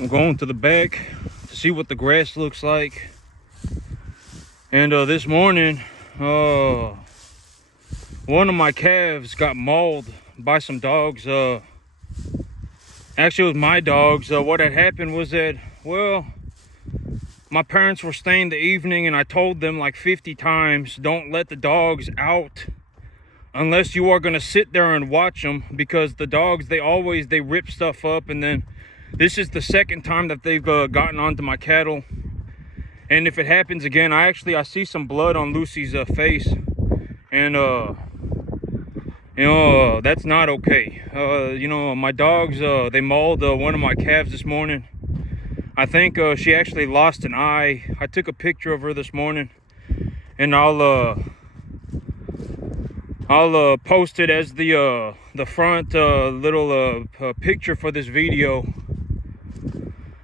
I'm going to the back to see what the grass looks like. And this morning, one of my calves got mauled by some dogs. Actually, it was my dogs. What had happened was that, well, my parents were staying the evening, and I told them like 50 times, don't let the dogs out unless you are going to sit there and watch them, because the dogs, they rip stuff up. And then this is the second time that they've gotten onto my cattle. And if it happens again, I see some blood on Lucy's face, and that's not okay. My dogs, they mauled one of my calves this morning. I think she actually lost an eye. I took a picture of her this morning, and I'll post it as the front little picture for this video.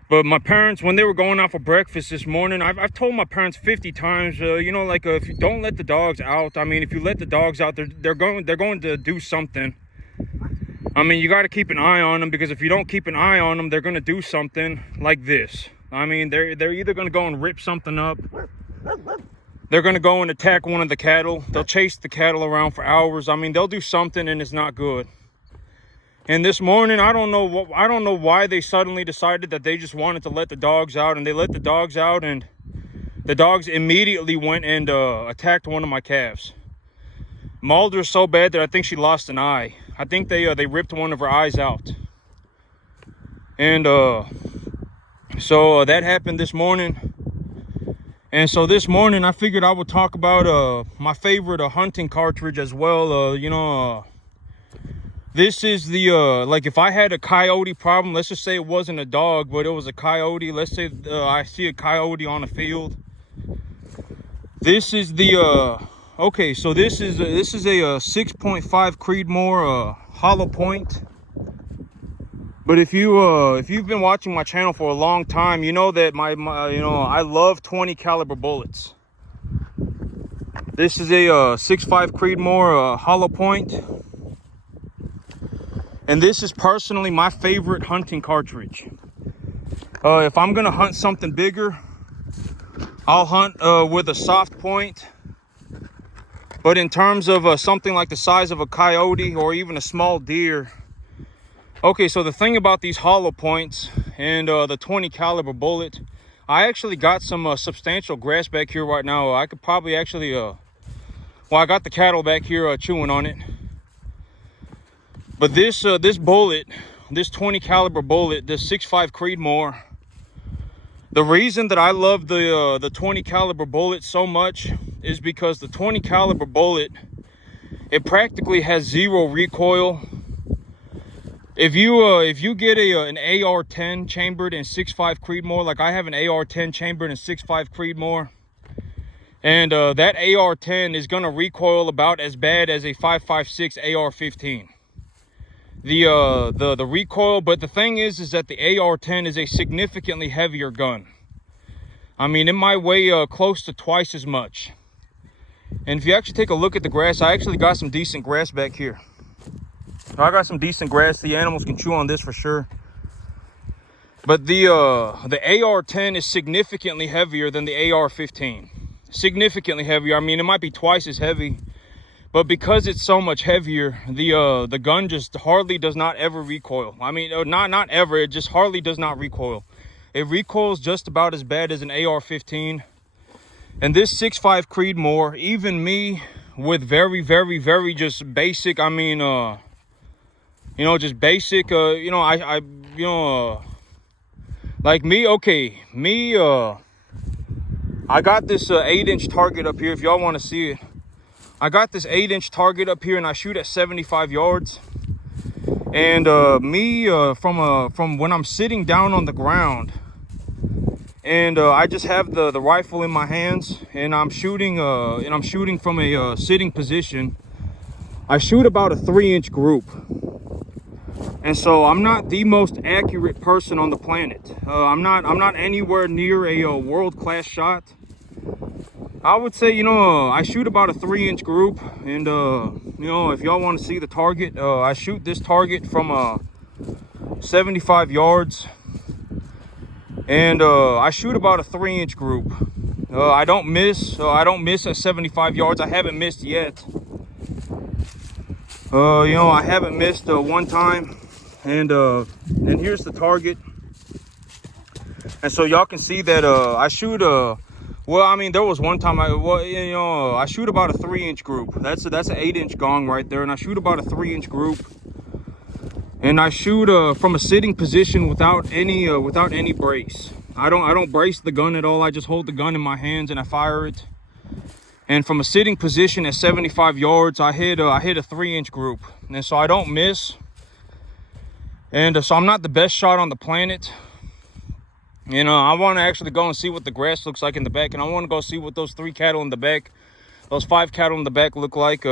But my parents, when they were going out for breakfast this morning, I've told my parents 50 times, if you don't let the dogs out. I mean, if you let the dogs out, they're going to do something. I mean, you got to keep an eye on them, because if you don't keep an eye on them, they're going to do something like this. I mean, they're either going to go and rip something up. They're going to go and attack one of the cattle. They'll chase the cattle around for hours. I mean, they'll do something, and it's not good. And this morning, I don't know why they suddenly decided that they just wanted to let the dogs out, and they let the dogs out, and the dogs immediately went and attacked one of my calves. Mauled her so bad that I think she lost an eye. I think they ripped one of her eyes out. And so that happened this morning. And so this morning, I figured I would talk about my favorite hunting cartridge as well. This is the, if I had a coyote problem, let's just say it wasn't a dog, but it was a coyote. Let's say I see a coyote on the field. This is the, okay, so this is a 6.5 Creedmoore hollow point. But if you've been watching my channel for a long time, you know that I love 20 caliber bullets. This is a 6.5 Creedmoore hollow point. And this is personally my favorite hunting cartridge. If I'm gonna hunt something bigger, I'll hunt with a soft point. But in terms of something like the size of a coyote or even a small deer, okay, so the thing about these hollow points and the 20 caliber bullet, I actually got some substantial grass back here right now. I could probably actually, I got the cattle back here chewing on it. But this bullet, this 20 caliber bullet, this 6.5 Creedmoore, the reason that I love the 20 caliber bullet so much is because the 20 caliber bullet, it practically has zero recoil. If you get an AR-10 chambered in 6.5 Creedmoore, like I have an AR-10 chambered in 6.5 Creedmoore, and that AR-10 is gonna recoil about as bad as a 5.56 AR-15. The recoil, but the thing is that the AR-10 is a significantly heavier gun. I mean, it might weigh close to twice as much. And if you actually take a look at the grass, I actually got some decent grass back here. I got some decent grass. The animals can chew on this for sure. But the AR-10 is significantly heavier than the AR-15. Significantly heavier. I mean, it might be twice as heavy. But because it's so much heavier, the gun just hardly does not ever recoil. I mean, not ever, it just hardly does not recoil. It recoils just about as bad as an AR-15. And this 6.5 Creedmoore, even me with very, very, very just basic, I mean, just basic, like me, okay, me, I got this 8-inch target up here, if y'all want to see it. I got this 8-inch target up here, and I shoot at 75 yards. And from when I'm sitting down on the ground, and I just have the rifle in my hands, and I'm shooting from a sitting position, I shoot about a 3-inch group. And so I'm not the most accurate person on the planet. I'm not anywhere near a world-class shot. I would say, I shoot about a 3-inch group, and if y'all want to see the target, I shoot this target from 75 yards. And I shoot about a 3-inch group. I don't miss. I don't miss at 75 yards. I haven't missed yet. You know, I haven't missed one time. And here's the target. And so y'all can see that I shoot well, I mean, there was one time I shoot about a 3-inch group. That's an 8-inch gong right there, and I shoot about a 3-inch group. And I shoot from a sitting position without any brace. I don't brace the gun at all. I just hold the gun in my hands and I fire it. And from a sitting position at 75 yards, I hit a 3-inch group, and so I don't miss. And so I'm not the best shot on the planet. You know, I want to actually go and see what the grass looks like in the back, and I want to go see what those 3 cattle in the back, those 5 cattle in the back look like.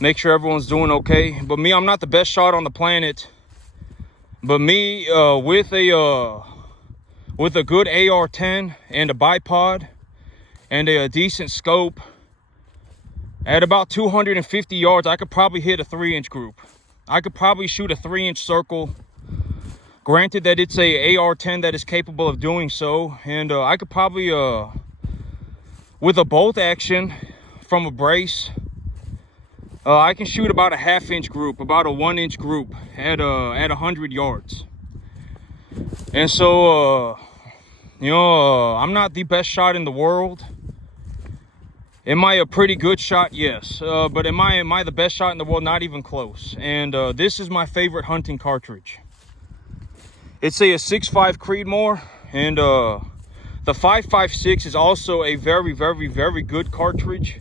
Make sure everyone's doing okay. But me, I'm not the best shot on the planet. But me, with a good AR-10 and a bipod and a decent scope, at about 250 yards, I could probably hit a 3-inch group. I could probably shoot a 3-inch circle. Granted that it's a AR-10 that is capable of doing so, and I could probably, with a bolt action from a brace, I can shoot about a 1/2-inch group, about a 1-inch group at 100 yards. And so, you know, I'm not the best shot in the world. Am I a pretty good shot? Yes. But am I the best shot in the world? Not even close. And this is my favorite hunting cartridge. It's a 6.5 Creedmoore, and the 5.56 is also a very, very, very good cartridge.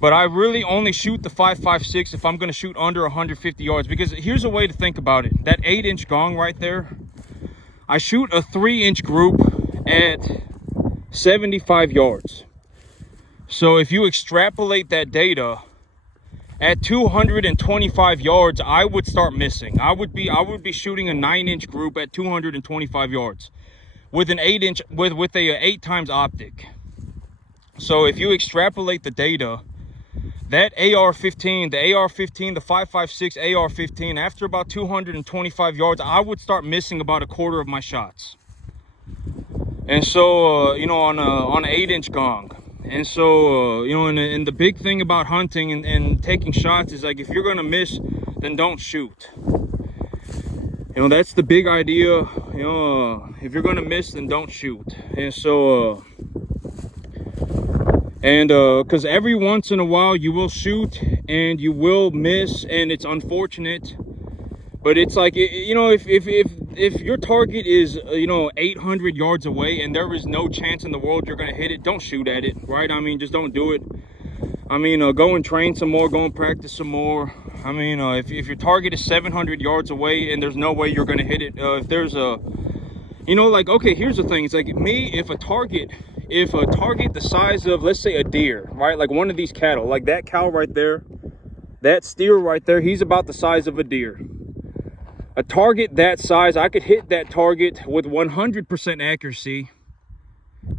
But I really only shoot the 5.56 if I'm going to shoot under 150 yards. Because here's a way to think about it. That 8-inch gong right there, I shoot a 3-inch group at 75 yards. So if you extrapolate that data, at 225 yards, I would start missing. I would be shooting a 9-inch group at 225 yards with an 8-inch with a 8 times optic. So if you extrapolate the data, that AR-15, the 5.56 AR-15, after about 225 yards, I would start missing about a quarter of my shots. And so, you know, on an 8-inch gong. And so, you know, and the big thing about hunting and taking shots is, like, if you're going to miss, then don't shoot. You know, that's the big idea. You know, if you're going to miss, then don't shoot. And so, because every once in a while you will shoot and you will miss, and it's unfortunate. But it's like, you know, if your target is, you know, 800 yards away and there is no chance in the world you're going to hit it, don't shoot at it, right? I mean, just don't do it. I mean, go and train some more, go and practice some more. I mean, if your target is 700 yards away and there's no way you're going to hit it, if there's a, you know, like, okay, here's the thing. It's like, me, if a target the size of, let's say, a deer, right? Like one of these cattle, like that cow right there, that steer right there, he's about the size of a deer. A target that size, I could hit that target with 100% accuracy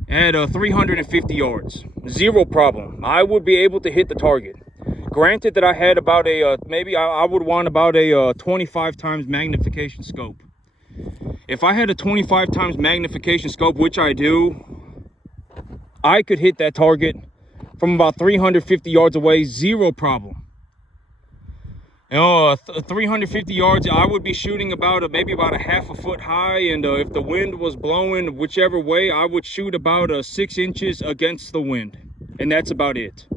at 350 yards. Zero problem. I would be able to hit the target. Granted that I had about a, maybe I would want about a 25 times magnification scope. If I had a 25 times magnification scope, which I do, I could hit that target from about 350 yards away, zero problem. You know, 350 yards, I would be shooting about maybe about a half a foot high, and if the wind was blowing whichever way, I would shoot about 6 inches against the wind, and that's about it.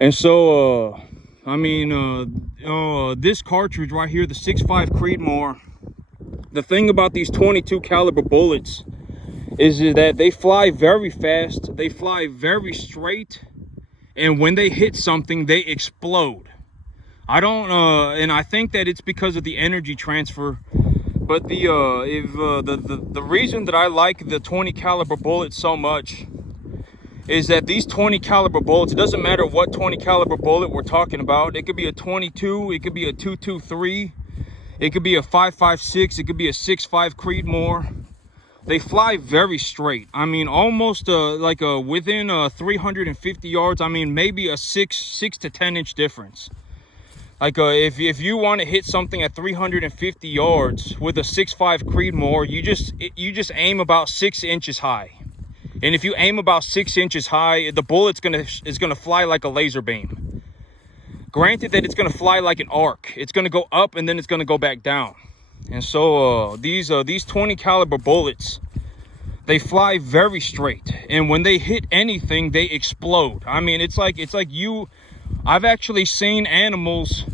And so, I mean, this cartridge right here, the 6.5 Creedmoore, the thing about these 22 caliber bullets is that they fly very fast, they fly very straight, and when they hit something, they explode. I don't, and I think that it's because of the energy transfer. But the reason that I like the 20 caliber bullets so much is that these 20 caliber bullets, it doesn't matter what 20 caliber bullet we're talking about. It could be a 22, it could be a 223, it could be a 5.56, it could be a 6.5 Creedmoore. They fly very straight. I mean, almost like within 350 yards. I mean, maybe a 6 to 10 inch difference. Like if you want to hit something at 350 yards with a 6.5 Creedmoore, you just aim about 6 inches high. And if you aim about 6 inches high, the bullet's gonna fly like a laser beam. Granted that it's gonna fly like an arc. It's gonna go up and then it's gonna go back down. And so these 20 caliber bullets, they fly very straight, and when they hit anything, they explode. I mean, it's like I've actually seen animals,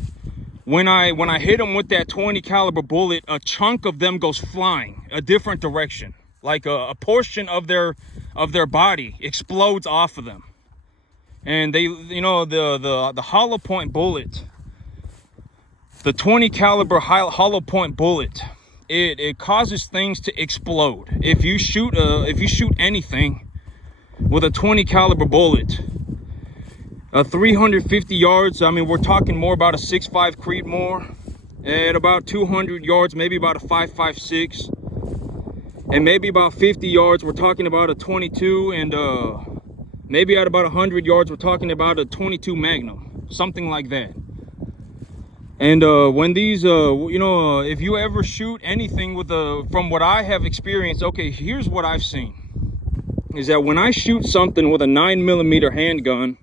when I hit them with that 20 caliber bullet, a chunk of them goes flying a different direction. Like a portion of their body explodes off of them. And they, you know, the hollow point bullet, the 20 caliber hollow point bullet, it causes things to explode. If you shoot anything with a 20 caliber bullet, 350 yards, I mean, we're talking more about a 6.5 Creedmoore. At about 200 yards, maybe about a 5.56, and maybe about 50 yards, we're talking about a 22, and maybe at about 100 yards, we're talking about a 22 Magnum, something like that. And when these, you know, if you ever shoot anything with from what I have experienced, okay, here's what I've seen, is that when I shoot something with a 9mm handgun,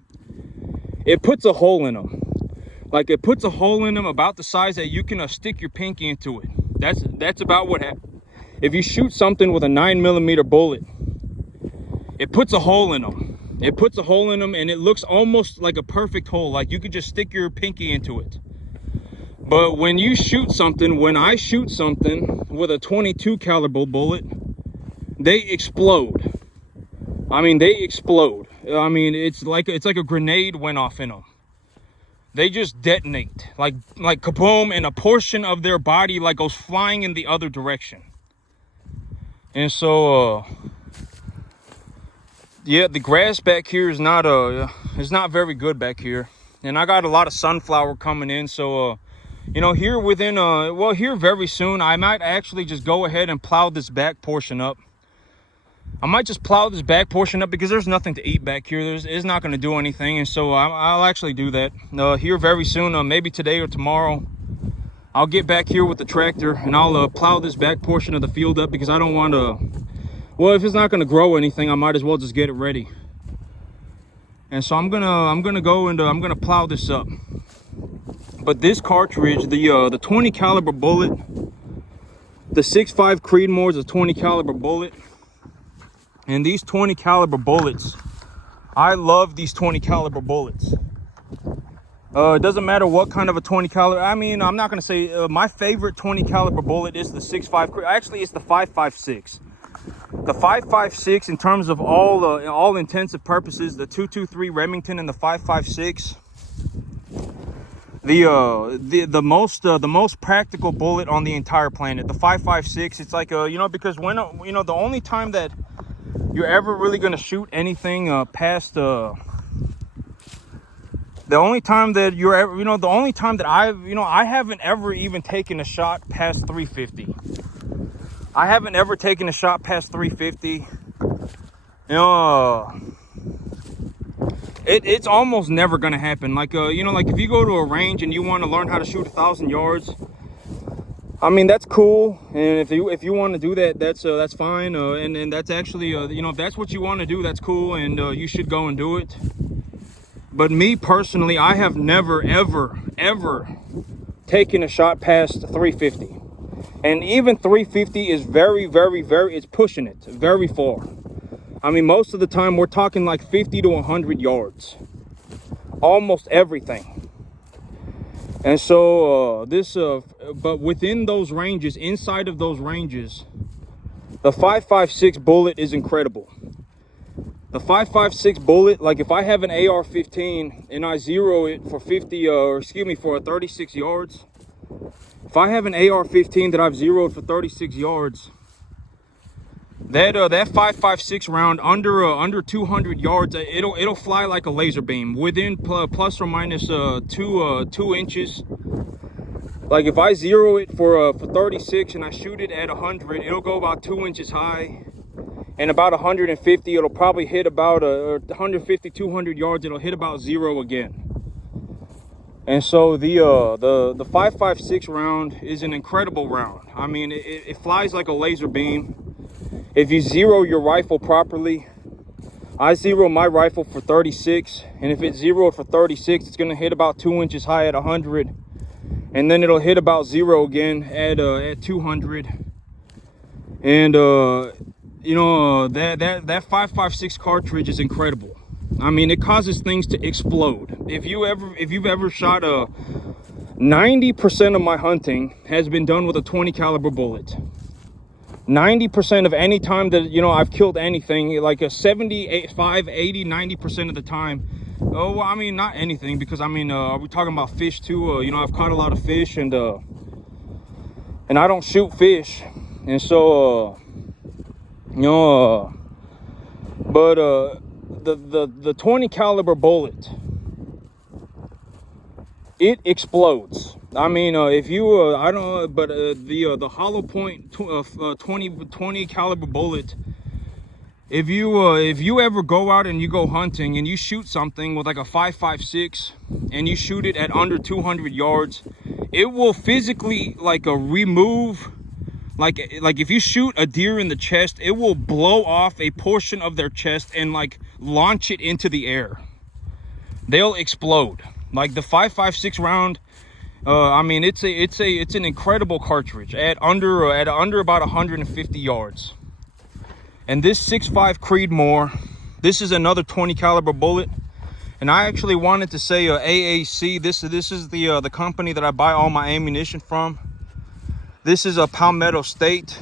it puts a hole in them. Like, it puts a hole in them about the size that you can stick your pinky into it. That's about what happens. If you shoot something with a 9mm bullet, it puts a hole in them. It puts a hole in them, and it looks almost like a perfect hole. Like you could just stick your pinky into it. But when you shoot something, when I shoot something with a 22 caliber bullet, they explode. I mean, they explode. I mean, it's like a grenade went off in them. They just detonate, like kaboom, and a portion of their body like goes flying in the other direction. And so, yeah, the grass back here is not very good back here, and I got a lot of sunflower coming in. So, you know, here within well, here very soon, I might actually just go ahead and plow this back portion up. I might just plow this back portion up because there's nothing to eat back here. It's not going to do anything. And so I'll actually do that here very soon, maybe today or tomorrow. I'll get back here with the tractor and I'll plow this back portion of the field up, because I don't want to, well, if it's not going to grow anything, I might as well just get it ready. And so I'm gonna go and I'm gonna plow this up. But this cartridge, the 20 caliber bullet, the 6.5 Creedmoore is a 20 caliber bullet. And these 20 caliber bullets, I love these 20 caliber bullets. It doesn't matter what kind of a 20 caliber. I mean, I'm not going to say my favorite 20 caliber bullet is the 6.5. Actually, it's the 5.56. The 5.56, in terms of all intensive purposes, the 223 Remington and the 5.56. The most practical bullet on the entire planet. The 5.56. It's like you know, because when you know, the only time that you're ever really going to shoot anything past the only time that you're ever, you know, the only time that I haven't ever even taken a shot past 350. I haven't ever taken a shot past 350. You know, it's almost never going to happen. Like you know, like if you go to a range and you want to learn how to shoot 1,000 yards, I mean, that's cool, and if you want to do that, that's fine, and that's actually you know, if that's what you want to do, that's cool, and you should go and do it. But me personally, I have never ever taken a shot past 350, and even 350 is very, it's pushing it very far. I mean, most of the time we're talking like 50 to 100 yards, almost everything. And so but within those ranges, inside of those ranges, the 5.56 bullet is incredible. The 5.56 bullet, like if I have an AR-15 and I zero it for 36 yards, if I have an AR-15 that I've zeroed for 36 yards, that 5.56 round under 200 yards, it'll fly like a laser beam within plus or minus 2 inches. Like if I zero it for 36 and I shoot it at 100, it'll go about 2 inches high, and about 150, it'll probably hit about 150, 200 yards, it'll hit about zero again. And so the 5.56 round is an incredible round. I mean, it flies like a laser beam. If you zero your rifle properly, I zero my rifle for 36, and if it's zeroed for 36, it's gonna hit about 2 inches high at 100, and then it'll hit about zero again at 200. And you know, that 5.56 cartridge is incredible. I mean, it causes things to explode. If you've ever shot 90% of my hunting has been done with a 20 caliber bullet. 90% of any time that, you know, I've killed anything, like a 75, 80, 90% of the time. Oh, well, I mean, not anything, because I mean, are we talking about fish too? You know, I've caught a lot of fish, and I don't shoot fish, and so you know, but the 20 caliber bullet, it explodes. I mean, if you I don't know, but the hollow point 20 caliber bullet, if you ever go out and you go hunting and you shoot something with like a 5.56 and you shoot it at under 200 yards, it will physically like remove, like if you shoot a deer in the chest, it will blow off a portion of their chest and like launch it into the air. They'll explode. Like the 5.56 round, I mean, it's an incredible cartridge at under about 150 yards. And this 6.5 Creedmoore, this is another 20 caliber bullet. And I actually wanted to say AAC. This is the company that I buy all my ammunition from. This is a Palmetto State,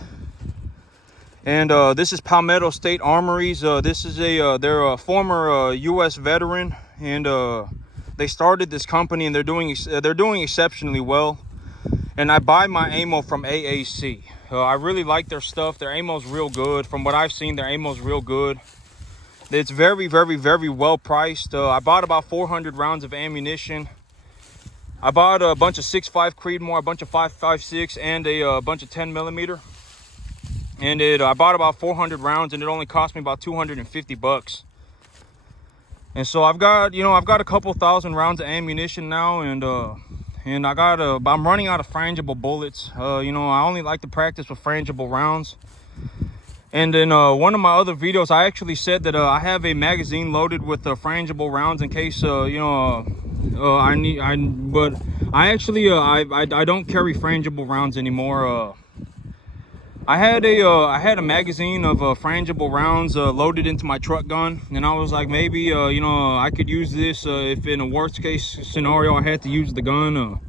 and this is Palmetto State Armories. This is they're a former U.S. veteran, and they started this company, and they're doing exceptionally well. And I buy my ammo from AAC. I really like their stuff. Their ammo's real good. From what I've seen, their ammo's real good. It's very, very, very well priced. I bought about 400 rounds of ammunition. I bought a bunch of 6.5 Creedmoore, a bunch of 5.56, and a bunch of 10 millimeter. And I bought about 400 rounds, and it only cost me about 250 bucks. And so I've got a couple thousand rounds of ammunition now, and I'm running out of frangible bullets. You know, I only like to practice with frangible rounds. And in one of my other videos, I actually said that I have a magazine loaded with frangible rounds in case you know, but I actually I don't carry frangible rounds anymore. I had a magazine of frangible rounds loaded into my truck gun, and I was like, maybe you know, I could use this if in a worst case scenario I had to use the gun,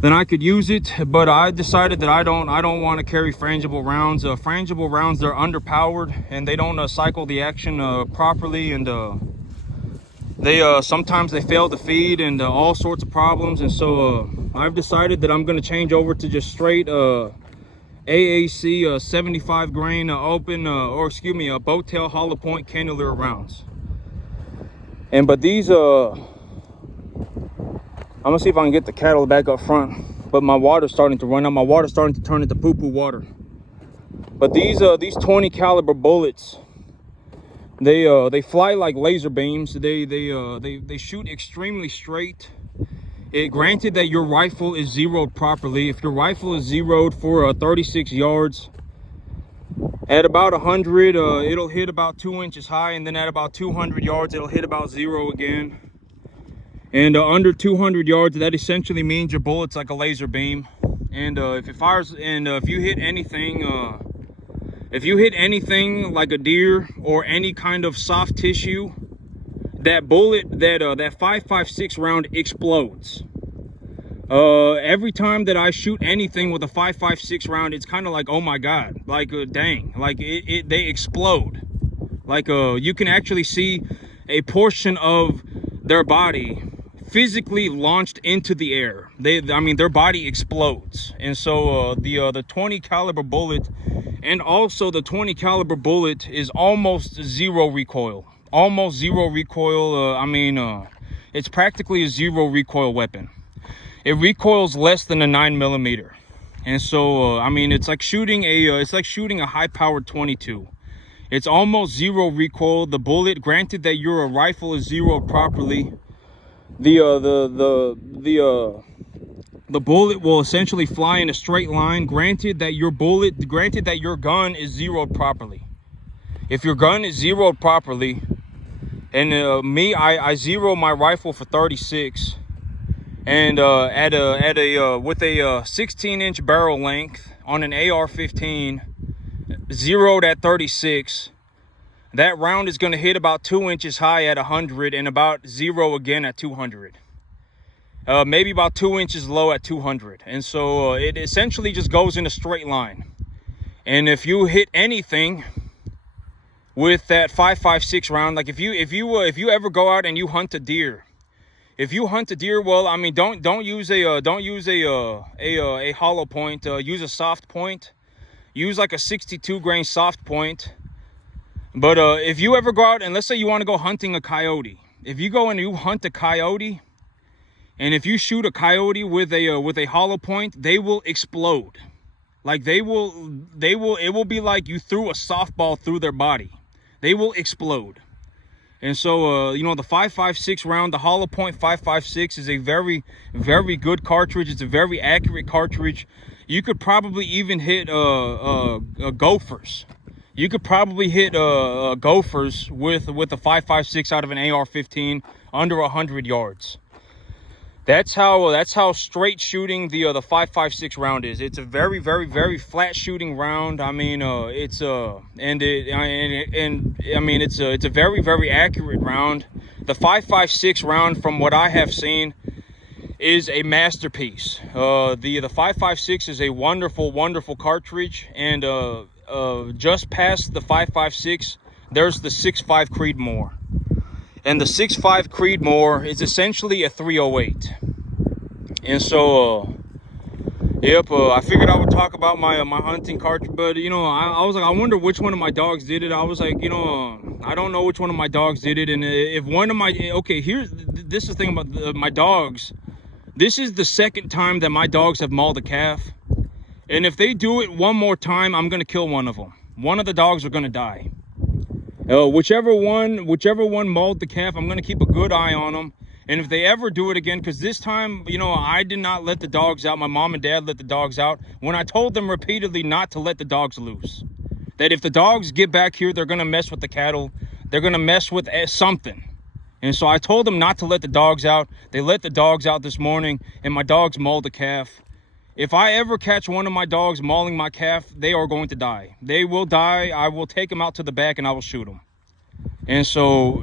then I could use it. But I decided that I don't want to carry frangible rounds. Frangible rounds, they're underpowered, and they don't cycle the action properly, and they sometimes they fail to feed, and all sorts of problems. And so I've decided that I'm going to change over to just straight AAC 75 grain open boat tail hollow point cannelure rounds. And but these I'm gonna see if I can get the cattle back up front, but my water's starting to run out. My water's starting to turn into poo-poo water. But these 20 caliber bullets, they fly like laser beams. They shoot extremely straight. Granted that your rifle is zeroed properly. If your rifle is zeroed for 36 yards, at about 100, it'll hit about 2 inches high, and then at about 200 yards, it'll hit about zero again. And under 200 yards, that essentially means your bullet's like a laser beam. And if it fires, and if you hit anything like a deer or any kind of soft tissue, that bullet, that 5.56 round explodes. Every time that I shoot anything with a 5.56 round, it's kind of like, oh my god, like dang, like they explode. Like you can actually see a portion of their body physically launched into the air. I mean, their body explodes. And so the 20 caliber bullet, and also the 20 caliber bullet, is almost zero recoil. Almost zero recoil. I mean, it's practically a zero recoil weapon. It recoils less than a 9 millimeter. And so I mean, it's like shooting a high-powered 22. It's almost zero recoil. The bullet, granted that your rifle is zeroed properly, the bullet will essentially fly in a straight line, granted that your gun is zeroed properly. If your gun is zeroed properly, and I zero my rifle for 36, and with a 16-inch barrel length on an AR-15, zeroed at 36, that round is going to hit about 2 inches high at 100 and about zero again at 200. Maybe about 2 inches low at 200. And so it essentially just goes in a straight line. And if you hit anything with that 5.56 round, like if you ever go out and you hunt a deer, well, I mean, don't use a hollow point. Use a soft point. Use like a 62 grain soft point. But if you ever go out and let's say you want to go hunting a coyote, if you go and you hunt a coyote, and if you shoot a coyote with a hollow point, they will explode. Like it will be like you threw a softball through their body. They will explode. And so, the 5.56 round, the hollow point 5.56 is a very, very good cartridge. It's a very accurate cartridge. You could probably even hit gophers. You could probably hit gophers with a 5.56 out of an AR-15 under 100 yards. That's how straight shooting the 5.56 round is. It's a very, very, very flat shooting round. I mean, it's a very, very accurate round. The 5.56 round, from what I have seen, is a masterpiece. The 5.56 is a wonderful, wonderful cartridge, and just past the 5.56, there's the 6.5 Creedmoore. And the 6.5 Creedmoore is essentially a 308. And so, I figured I would talk about my hunting cartridge. But, I was like, I wonder which one of my dogs did it. I was like, I don't know which one of my dogs did it. And if one of my, this is the thing about my dogs. This is the second time that my dogs have mauled a calf. And if they do it one more time, I'm going to kill one of them. One of the dogs are going to die. Whichever one mauled the calf, I'm going to keep a good eye on them. And if they ever do it again, because this time, I did not let the dogs out. My mom and dad let the dogs out when I told them repeatedly not to let the dogs loose. That if the dogs get back here, they're going to mess with the cattle. They're going to mess with something. And so I told them not to let the dogs out. They let the dogs out this morning, and my dogs mauled the calf. If I ever catch one of my dogs mauling my calf, they are going to die. They will die. I will take them out to the back and I will shoot them. And so,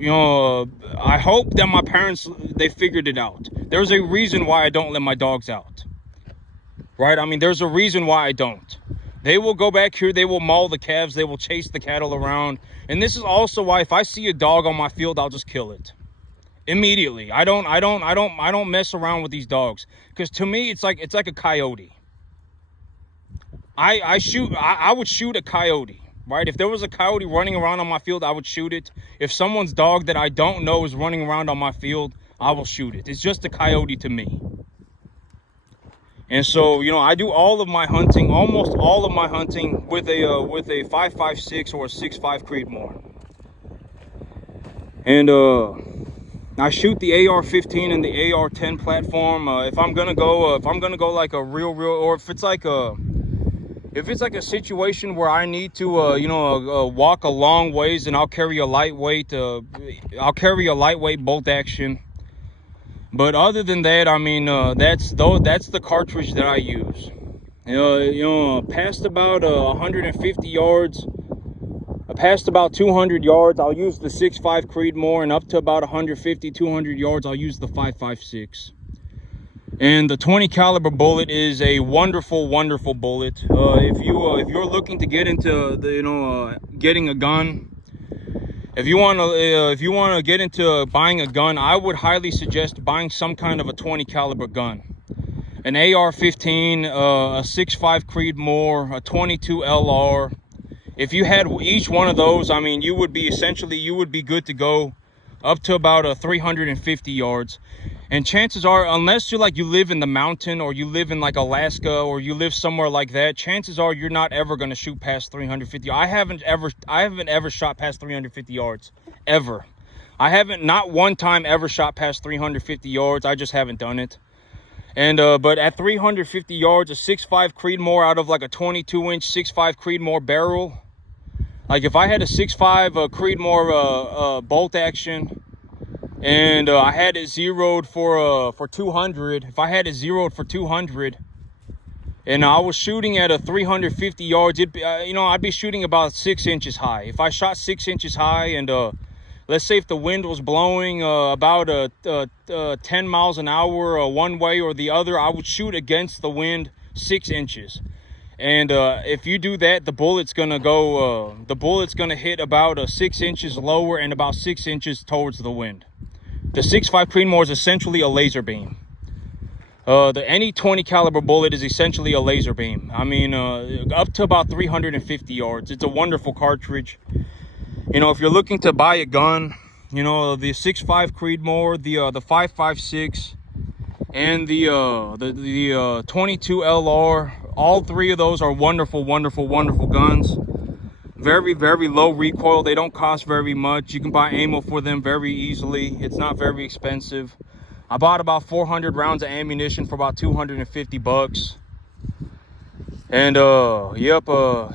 I hope that my parents, they figured it out. There's a reason why I don't let my dogs out. Right? I mean, there's a reason why I don't. They will go back here. They will maul the calves. They will chase the cattle around. And this is also why if I see a dog on my field, I'll just kill it. Immediately. I don't mess around with these dogs, because to me it's like a coyote. I would shoot a coyote, right? If there was a coyote running around on my field, I would shoot it. If someone's dog that I don't know is running around on my field, I will shoot it. It's just a coyote to me. And so, I do all of my hunting, almost all of my hunting with a 5.56 or a 6.5 Creedmoore. And I shoot the AR-15 and the AR-10 platform. If I'm gonna go like a real, or if it's like a situation where I need to, walk a long ways, then I'll carry a lightweight bolt action. But other than that, I mean, that's the cartridge that I use. Past about 150 yards. Past about 200 yards, I'll use the 6.5 Creedmoore, and up to about 150, 200 yards, I'll use the 5.56. And the 20 caliber bullet is a wonderful, wonderful bullet. If you're looking to get into getting a gun, if you want to get into buying a gun, I would highly suggest buying some kind of a 20 caliber gun. An AR-15, a 6.5 Creedmoore, a 22 LR. If you had each one of those, I mean, you would be good to go up to about 350 yards. And chances are, unless you live in the mountain, or you live in like Alaska, or you live somewhere like that, chances are you're not ever going to shoot past 350. I haven't ever shot past 350 yards, ever. I haven't not one time ever shot past 350 yards. I just haven't done it. And but at 350 yards, a 6.5 Creedmoore out of like a 22-inch 6.5 Creedmoore barrel. Like if I had a 6.5 Creedmoore bolt action, and I had it zeroed for 200. If I had it zeroed for 200, and I was shooting at a 350 yards, I'd be shooting about 6 inches high. If I shot 6 inches high, and let's say if the wind was blowing about 10 miles an hour one way or the other, I would shoot against the wind 6 inches. And if you do that, the bullet's gonna hit about 6 inches lower and about 6 inches towards the wind. The 6.5 Creedmoore is essentially a laser beam. Any 20 caliber bullet is essentially a laser beam. I mean, up to about 350 yards. It's a wonderful cartridge. You know, if you're looking to buy a gun, you know, the 6.5 Creedmoore, the 5.56, and the 22 LR, all three of those are wonderful, wonderful, wonderful guns. Very, very low recoil. They don't cost very much. You can buy ammo for them very easily. It's not very expensive. I bought about 400 rounds of ammunition for about 250 bucks. And yep,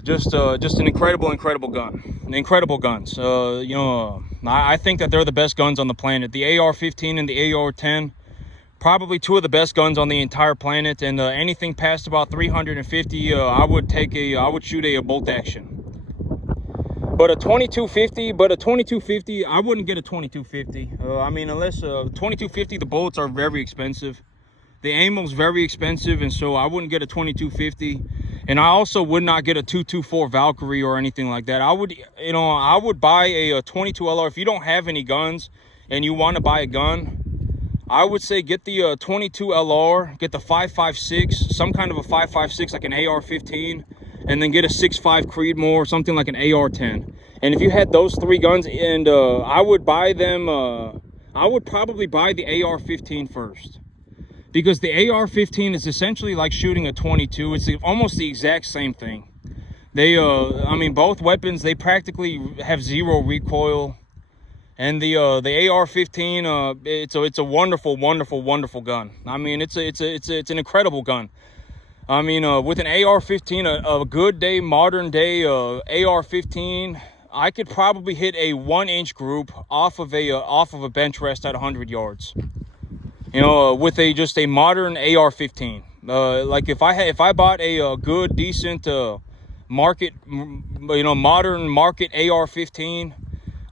just an incredible gun. Incredible guns. You know, I think that they're the best guns on the planet. The AR-15 and the AR-10, probably two of the best guns on the entire planet. And anything past about 350, I would shoot a bolt action. But a 2250, I wouldn't get a 2250. I mean, unless 2250, the bullets are very expensive. The ammo's very expensive, and so I wouldn't get a 2250. And I also would not get a 224 Valkyrie or anything like that. I would buy a 22 LR. If you don't have any guns and you want to buy a gun, I would say get the 22 LR, get the 5.56, some kind of a 5.56 like an AR-15, and then get a 6.5 Creedmoore, something like an AR-10. And if you had those three guns, and I would buy them, I would probably buy the AR-15 first. Because the AR-15 is essentially like shooting a 22. It's almost the exact same thing. They, I mean, both weapons, they practically have zero recoil. And the AR-15, it's a wonderful, wonderful, wonderful gun. I mean, it's an incredible gun. I mean, with an AR-15, a good day, modern day AR-15, I could probably hit a 1-inch group off of a bench rest at 100 yards. You know, with just a modern AR-15. Like if I bought a good, decent market, modern market AR-15,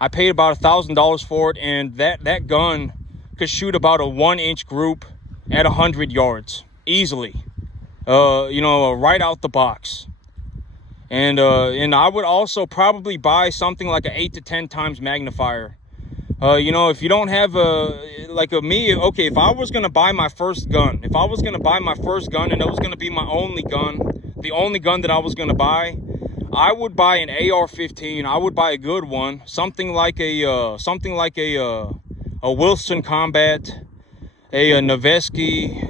I paid about $1,000 for it, and that gun could shoot about a 1-inch group at 100 yards easily. Right out the box. And I would also probably buy something like an 8 to 10 times magnifier. If you don't have okay, if I was going to buy my first gun, and it was going to be my only gun, the only gun that I was going to buy, I would buy an AR-15. I would buy a good one, something like a Wilson Combat, a Noveske,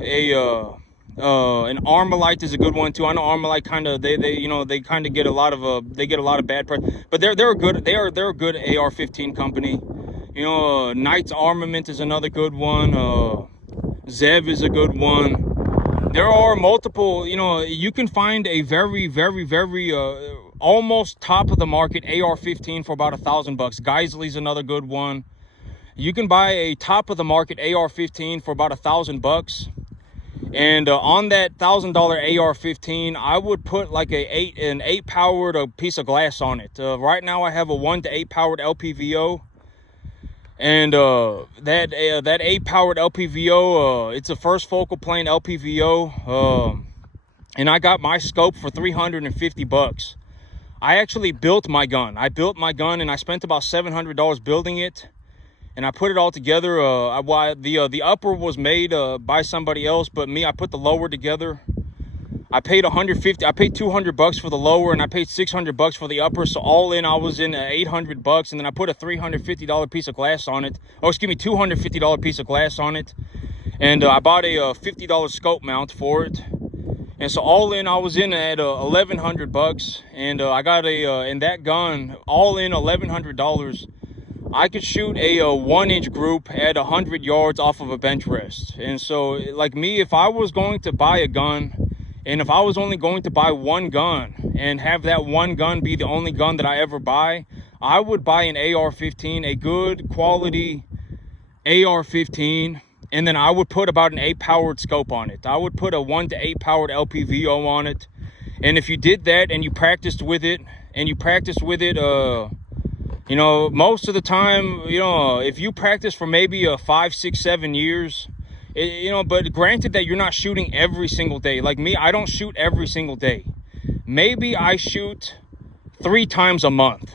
an Armalite is a good one too. I know Armalite they kind of get a lot of bad press, but they're a good AR-15 company. You know, Knight's Armament is another good one. Zev is a good one. There are multiple. You know, you can find a very, very, very almost top of the market AR-15 for about $1,000 bucks. Geisley's another good one. You can buy a top of the market AR-15 for about $1,000 bucks. And on that $1,000 AR-15, I would put like an 8 powered piece of glass on it. Right now I have a 1 to 8 powered LPVO. And that 8 powered LPVO, it's a first focal plane LPVO. And I got my scope for 350 bucks. I actually built my gun. And I spent about $700 building it. And I put it all together. The upper was made by somebody else, but me, I put the lower together. I paid $200 for the lower, and I paid $600 for the upper. So all in, I was in $800, and then I put a $350 piece of glass on it. Oh, excuse me, $250 piece of glass on it. And I bought a $50 scope mount for it. And so all in, I was in at $1,100, and I got in that gun, all in $1,100. I could shoot a 1-inch group at 100 yards off of a bench rest. And so, like me, if I was going to buy a gun, and if I was only going to buy one gun and have that one gun be the only gun that I ever buy, I would buy an AR-15, a good quality AR-15, and then I would put about an 8-powered scope on it. I would put a 1 to 8 powered LPVO on it. And if you did that and you practiced with it, you know, most of the time, you know, if you practice for maybe 5, 6, 7 years, you know, but granted that you're not shooting every single day. Like me, I don't shoot every single day. Maybe I shoot 3 times a month.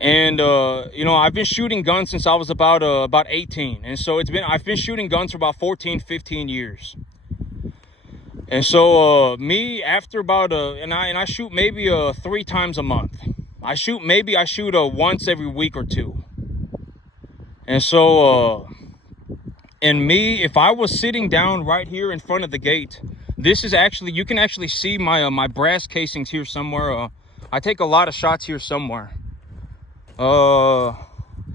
And, you know, I've been shooting guns since I was about 18. And so I've been shooting guns for about 14, 15 years. And so, me, after about, and I shoot maybe 3 times a month. I shoot once every week or 2. And so, and me, if I was sitting down right here in front of the gate, this is actually, you can actually see my, my brass casings here somewhere. I take a lot of shots here somewhere. Here are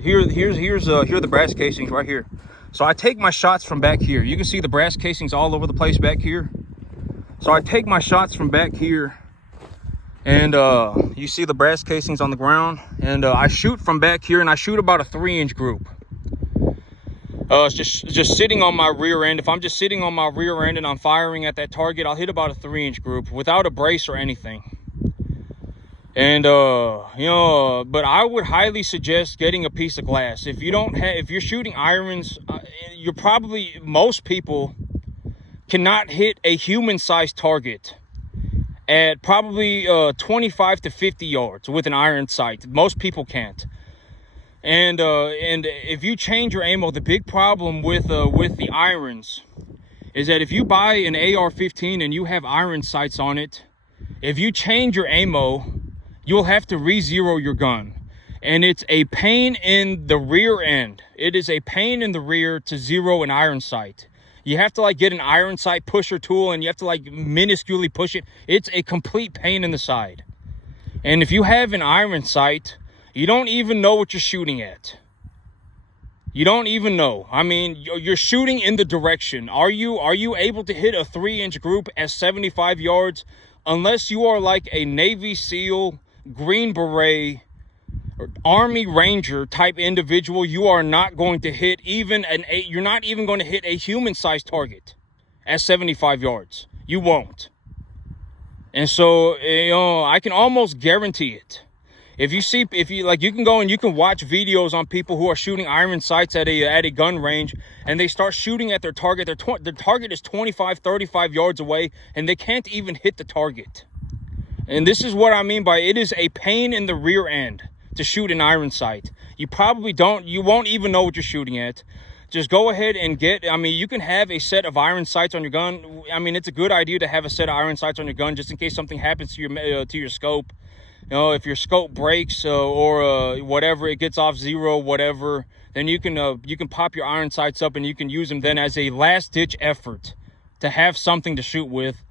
the brass casings right here. So I take my shots from back here. You can see the brass casings all over the place back here. So I take my shots from back here, and you see the brass casings on the ground, and I shoot from back here, and I shoot about a 3-inch group. It's just sitting on my rear end. If I'm just sitting on my rear end and I'm firing at that target, I'll hit about a 3-inch group without a brace or anything. And you know, but I would highly suggest getting a piece of glass. If you're shooting irons, most people cannot hit a human-sized target at probably 25 to 50 yards with an iron sight. Most people can't. And if you change your ammo, the big problem with the irons is that if you buy an AR-15 and you have iron sights on it, if you change your ammo, you'll have to re-zero your gun. And it's a pain in the rear end. It is a pain in the rear to zero an iron sight. You have to like get an iron sight pusher tool, and you have to like minusculely push it. It's a complete pain in the side. And if you have an iron sight, you don't even know what you're shooting at. You don't even know. I mean, you're shooting in the direction. Are you able to hit a 3-inch group at 75 yards? Unless you are like a Navy SEAL, Green Beret, Army Ranger type individual, you are not going to hit you're not even going to hit a human-sized target at 75 yards. You won't. And so, you know, I can almost guarantee it. If you can go and you can watch videos on people who are shooting iron sights at a gun range, and they start shooting at their target. Their target is 25, 35 yards away, and they can't even hit the target. And this is what I mean by it is a pain in the rear end to shoot an iron sight. You won't even know what you're shooting at. Just go ahead and you can have a set of iron sights on your gun. I mean, it's a good idea to have a set of iron sights on your gun just in case something happens to your scope. You know, if your scope breaks or whatever, it gets off zero, whatever, then you can pop your iron sights up and you can use them then as a last-ditch effort to have something to shoot with.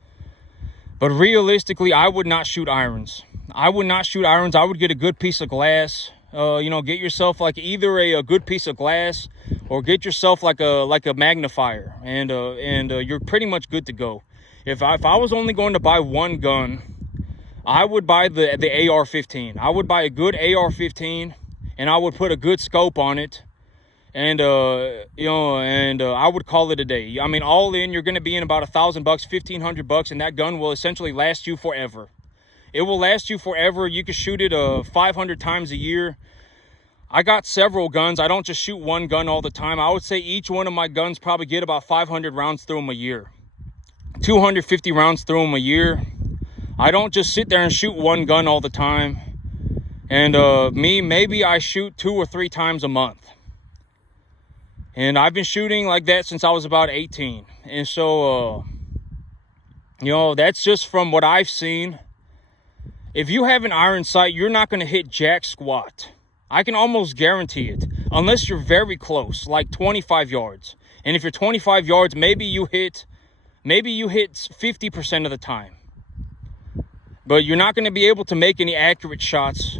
But realistically, I would not shoot irons. I would not shoot irons. I would get a good piece of glass. You know, get yourself like either a good piece of glass or get yourself like a magnifier, and you're pretty much good to go. If I was only going to buy one gun, I would buy the AR-15. I would buy a good AR-15, and I would put a good scope on it, and I would call it a day. I mean, all in, you're going to be in about $1,000, $1,500, and that gun will essentially last you forever. It will last you forever. You can shoot it 500 times a year. I got several guns. I don't just shoot one gun all the time. I would say each one of my guns probably get about 500 rounds through them a year. 250 rounds through them a year. I don't just sit there and shoot one gun all the time. And maybe I shoot 2 or 3 times a month. And I've been shooting like that since I was about 18. And so, you know, that's just from what I've seen. If you have an iron sight, you're not going to hit jack squat. I can almost guarantee it. Unless you're very close, like 25 yards. And if you're 25 yards, maybe you hit 50% of the time. But you're not going to be able to make any accurate shots.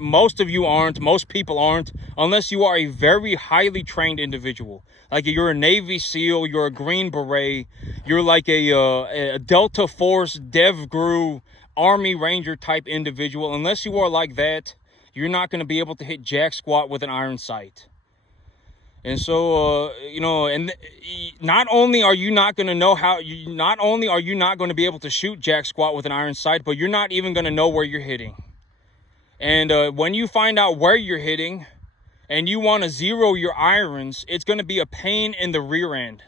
Most of you aren't. Most people aren't, unless you are a very highly trained individual. Like you're a Navy SEAL, you're a Green Beret, you're like a Delta Force, DevGru, Army Ranger type individual. Unless you are like that, you're not going to be able to hit jack squat with an iron sight. And so, you know, and not only are you not going to know how, not only are you not going to be able to shoot jack squat with an iron sight, but you're not even going to know where you're hitting. And when you find out where you're hitting and you want to zero your irons, it's going to be a pain in the rear end.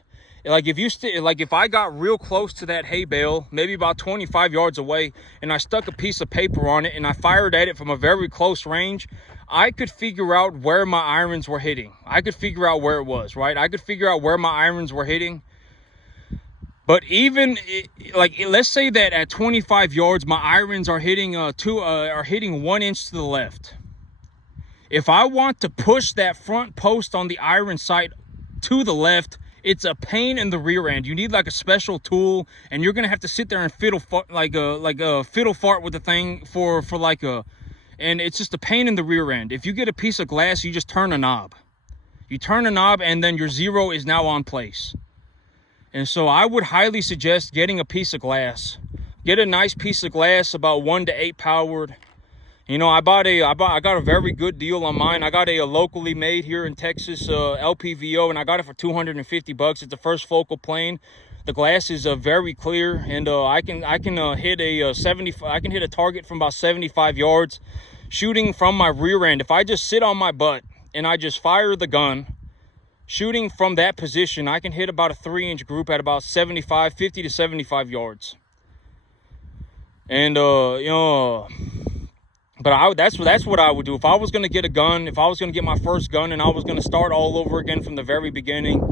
Like if I got real close to that hay bale, maybe about 25 yards away, and I stuck a piece of paper on it and I fired at it from a very close range, I could figure out where my irons were hitting. I could figure out where it was, right? I could figure out where my irons were hitting. But even like, let's say that at 25 yards, my irons are hitting hitting 1 inch to the left. If I want to push that front post on the iron sight to the left, it's a pain in the rear end. You need like a special tool, and you're gonna have to sit there and fiddle fart with the thing and it's just a pain in the rear end. If you get a piece of glass, you just turn a knob. You turn a knob, and then your zero is now on place. And so I would highly suggest getting a piece of glass. Get a nice piece of glass, about 1 to 8 powered. You know, I got a very good deal on mine. I got a locally made here in Texas LPVO, and I got it for $250. It's the first focal plane. The glass is very clear, and I can hit a target from about 75 yards, shooting from my rear end. If I just sit on my butt and I just fire the gun, shooting from that position, I can hit about a 3-inch group at about 50 to 75 yards. And you know, but that's what I would do if I was going to get a gun. If I was going to get my first gun and I was going to start all over again from the very beginning,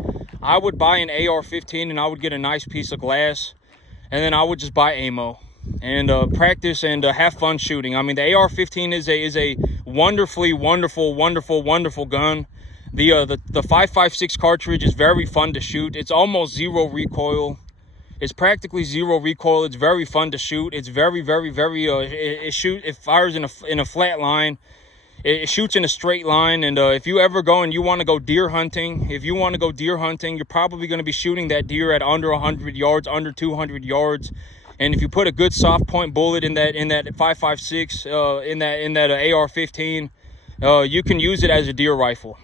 I would buy an AR-15 and I would get a nice piece of glass, and then I would just buy ammo and practice and have fun shooting. I mean, the AR-15 is a wonderful gun. The 5.56 cartridge is very fun to shoot. It's almost zero recoil. It's practically zero recoil. It's very fun to shoot. It's very it fires in a flat line. It shoots in a straight line. And if you ever go and you want to go deer hunting, you're probably going to be shooting that deer at under 100 yards, under 200 yards. And if you put a good soft point bullet in that 5.56 in that AR-15, you can use it as a deer rifle.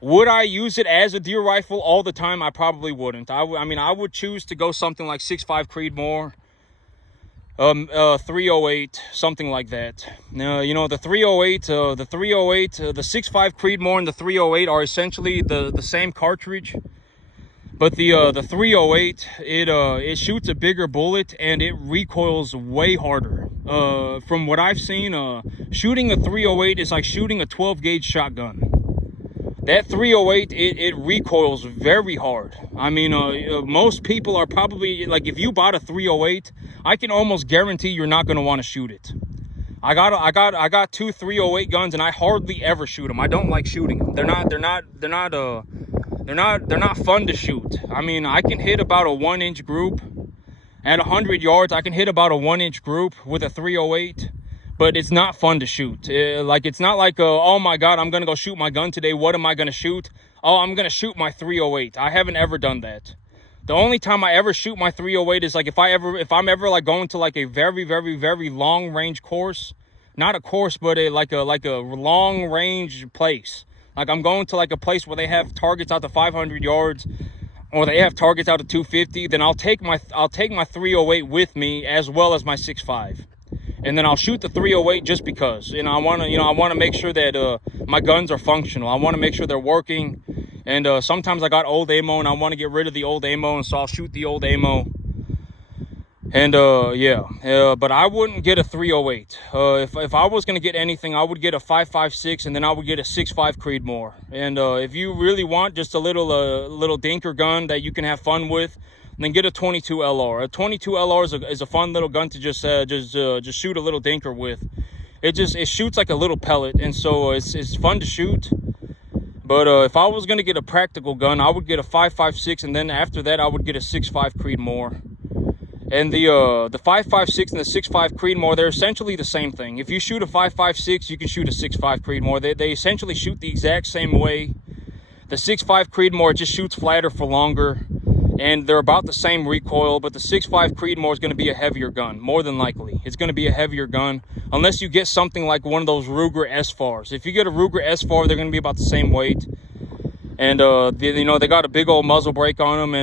Would I use it as a deer rifle all the time? I probably wouldn't. I mean, I would choose to go something like 6.5 Creedmoore, 308, something like that. You know, the 308, the 6.5 Creedmoore and the 308 are essentially the same cartridge. But the 308, it shoots a bigger bullet and it recoils way harder. From what I've seen, shooting a 308 is like shooting a 12 gauge shotgun. That 308, it recoils very hard. I mean, most people are probably, like, if you bought a 308, I can almost guarantee you're not going to want to shoot it. I got 2 308 guns, and I hardly ever shoot them. I don't like shooting them. They're not fun to shoot. I mean, I can hit about a 1-inch group at 100 yards. I can hit about a 1-inch group with a 308. But it's not fun to shoot. It's not like, oh my God, I'm going to go shoot my gun today. What am I going to shoot? Oh, I'm going to shoot my 308. I haven't ever done that. The only time I ever shoot my 308 is like if I'm ever like going to like a very long range course, not a course, but a long range place. Like I'm going to like a place where they have targets out to 500 yards, or they have targets out to 250. Then I'll take my 308 with me as well as my 6.5. And then I'll shoot the 308 just because, I want to make sure that my guns are functional. I want to make sure they're working. And sometimes I got old ammo and I want to get rid of the old ammo, and so I'll shoot the old ammo. And but I wouldn't get a 308. If I was going to get anything, I would get a 5.56, and then I would get a 6.5 Creedmoore. And if you really want just a little dinker gun that you can have fun with, then get a 22 LR. A 22 LR is a fun little gun to just shoot a little dinker with. It shoots like a little pellet, and so it's fun to shoot. But if I was gonna get a practical gun, I would get a 5.56, and then after that I would get a 6.5 Creedmoore. And the 5.56 and the 6.5 Creedmoore, they're essentially the same thing. If you shoot a 5.56, you can shoot a 6.5 Creedmoore. They essentially shoot the exact same way. The 6.5 Creedmoore just shoots flatter for longer, and they're about the same recoil, but the 6.5 Creedmoore is going to be a heavier gun, more than likely. It's going to be a heavier gun, unless you get something like one of those Ruger S-FARs. If you get a Ruger S-FAR, they're going to be about the same weight. And they got a big old muzzle brake on them,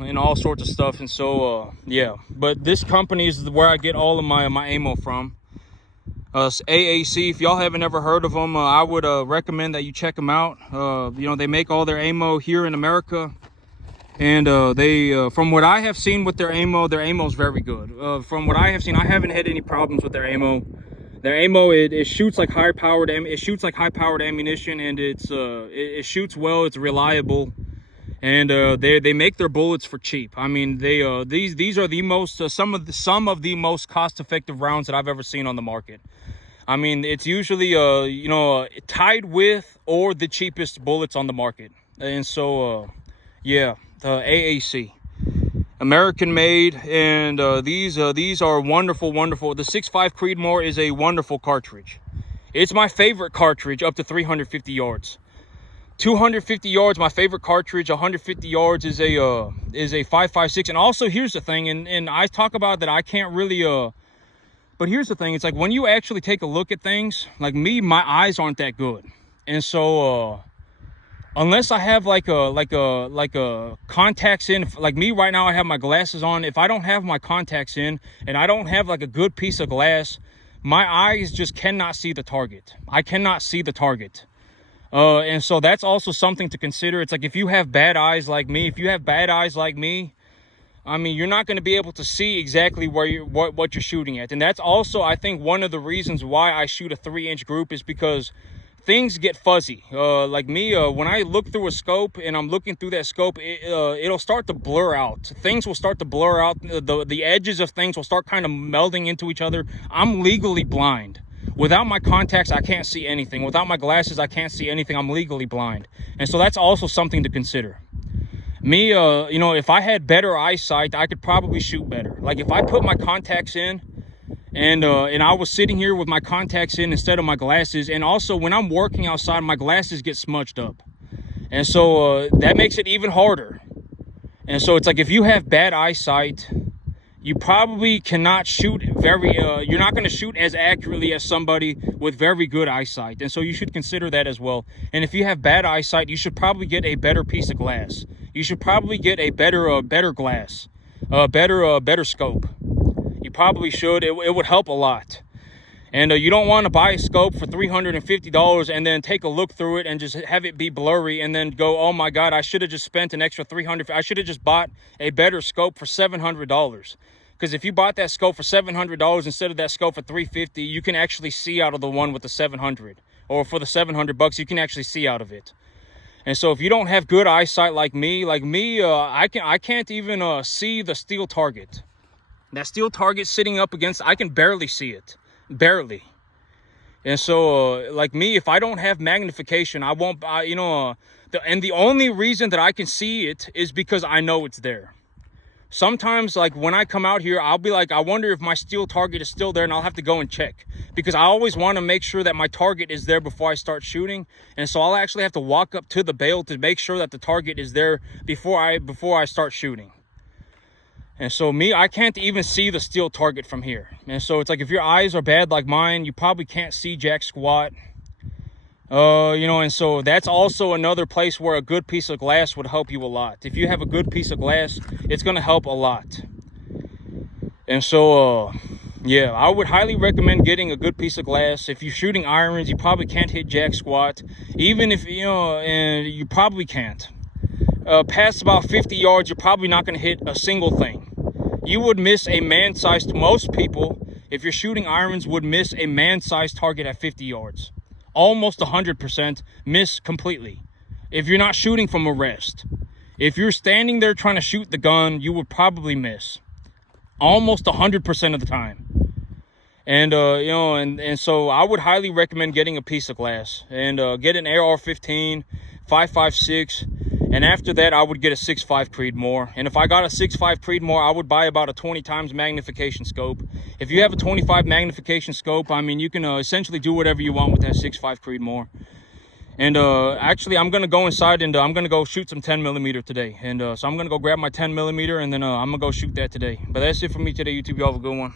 and all sorts of stuff. And so yeah, but this company is where I get all of my ammo from. AAC, if y'all haven't ever heard of them, I would recommend that you check them out. They make all their ammo here in America, and from what I have seen with their ammo is very good. From what I have seen, I haven't had any problems with their ammo. Their ammo, it shoots like high-powered ammunition, and it shoots well. It's reliable, and they make their bullets for cheap. I mean, these are the most some of the most cost-effective rounds that I've ever seen on the market. I mean, it's usually tied with or the cheapest bullets on the market. And so yeah, the AAC. American made, and these are wonderful. The 6.5 Creedmoore is a wonderful cartridge. It's my favorite cartridge up to 350 yards. 250 yards, my favorite cartridge. 150 yards is a 5.56. And also, here's the thing, and I talk about that I can't really but here's the thing, it's like when you actually take a look at things, like me, my eyes aren't that good. And so unless I have like a contacts in, like me right now, I have my glasses on. If I don't have my contacts in and I don't have like a good piece of glass, my eyes just cannot see the target. I cannot see the target. And so that's also something to consider. It's like if you have bad eyes like me, I mean, you're not going to be able to see exactly where what you're shooting at. And that's also, I think, one of the reasons why I shoot a 3-inch group is because things get fuzzy. Like me, when I look through a scope and I'm looking through that scope, it'll start to blur out. Things will start to blur out. The edges of things will start kind of melding into each other. I'm legally blind. Without my contacts, I can't see anything. Without my glasses, I can't see anything. I'm legally blind. And so that's also something to consider. Me, if I had better eyesight, I could probably shoot better. Like if I put my contacts in, and I was sitting here with my contacts in instead of my glasses, and also when I'm working outside, my glasses get smudged up, and so that makes it even harder. And so it's like if you have bad eyesight, you probably cannot shoot you're not going to shoot as accurately as somebody with very good eyesight. And so you should consider that as well. And if you have bad eyesight, you should probably get a better piece of glass. You should probably get a better glass, better scope. You probably should. It would help a lot. And you don't want to buy a scope for $350 and then take a look through it and just have it be blurry and then go, oh my God, I should have just spent an extra $300. I should have just bought a better scope for $700. Because if you bought that scope for $700 instead of that scope for $350, you can actually see out of the one with the 700. Or for the $700, you can actually see out of it. And so if you don't have good eyesight like me, I can't even see the steel target. That steel target sitting up against, I can barely see it. Barely. And so like me, if I don't have magnification, I won't, and the only reason that I can see it is because I know it's there. Sometimes, like when I come out here, I'll be like, I wonder if my steel target is still there, and I'll have to go and check, because I always want to make sure that my target is there before I start shooting. And so I'll actually have to walk up to the bale to make sure that the target is there before I start shooting. And so me, I can't even see the steel target from here. And so it's like, if your eyes are bad like mine, you probably can't see jack squat. And so that's also another place where a good piece of glass would help you a lot. If you have a good piece of glass, it's going to help a lot. And so, yeah, I would highly recommend getting a good piece of glass. If you're shooting irons, you probably can't hit jack squat. Even if, and you probably can't. Past about 50 yards, you're probably not going to hit a single thing. You would miss a man-sized, most people, if you're shooting irons, would miss a man-sized target at 50 yards. Almost 100% miss completely. If you're not shooting from a rest. If you're standing there trying to shoot the gun, you would probably miss. Almost 100% of the time. And, and so I would highly recommend getting a piece of glass. And get an AR-15, 5.56. And after that, I would get a 6.5 Creedmoore. And if I got a 6.5 Creedmoore, I would buy about a 20 times magnification scope. If you have a 25 magnification scope, I mean, you can essentially do whatever you want with that 6.5 Creedmoore. And actually, I'm gonna go inside and I'm gonna go shoot some 10mm today. And so I'm gonna go grab my 10mm and then I'm gonna go shoot that today. But that's it for me today, YouTube. Y'all have a good one.